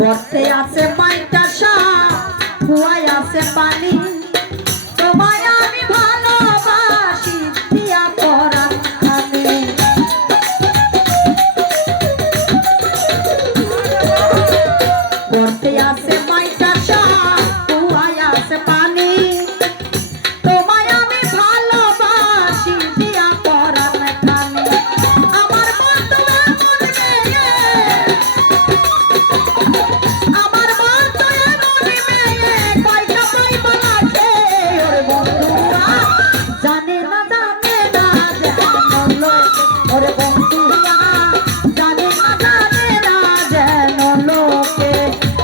বর্তে আছে মাইটাসা কুয়ায় আছে পানি তোমায় আমি ভালোবাসি দিয়া পরাণ খানে বর্তে আছে মাইটাসা কুয়ায় আছে পানি তোমায় আমি ভালোবাসি দিয়া পরাণ খানে আমার বন্ধু এমন মেয়ে আমার বন্ধু এমন মেয়ে কয়টা পাইবা লাগে ওরে বন্ধুরা জানে না যেন লোক ওরে বন্ধুরা জানে না যেন লোকে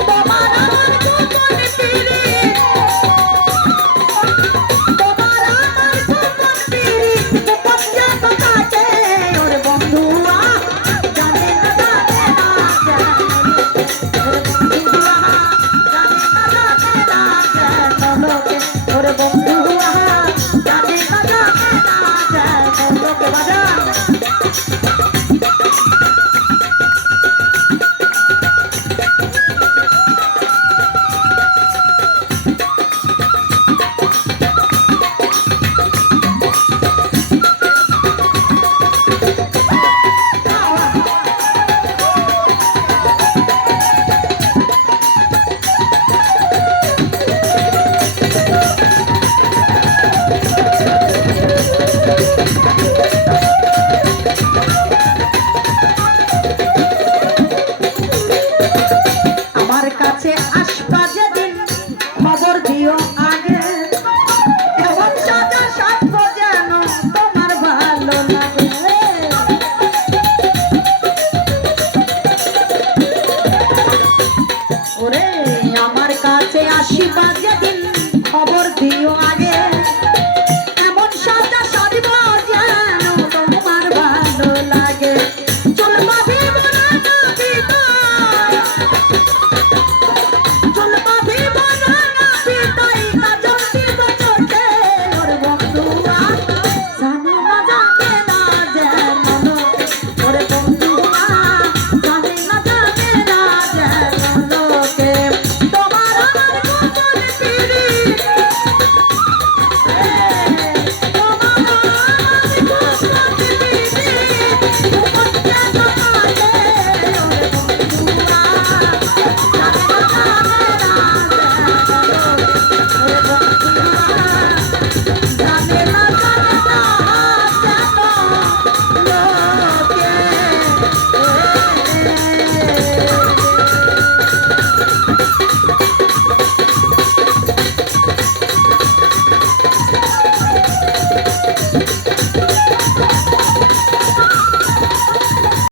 তোমার আমার গোপন পিরিত তোমার আমার গোপন পিরিত গোপন যত থাকে ওরে বন্ধুরা জানে না যেন ওরে বন্ধুরা জানে না যেন লোকে ওরে বন্ধুরা জানে না যেন লোকে বাজা আমার কাছে আসবা যেদিন খবর দিও আগে এমন সাজা সাজবো যেন তোমার ভালো লাগে ওরে আমার কাছে আসবা যেদিন খবর দিও আগে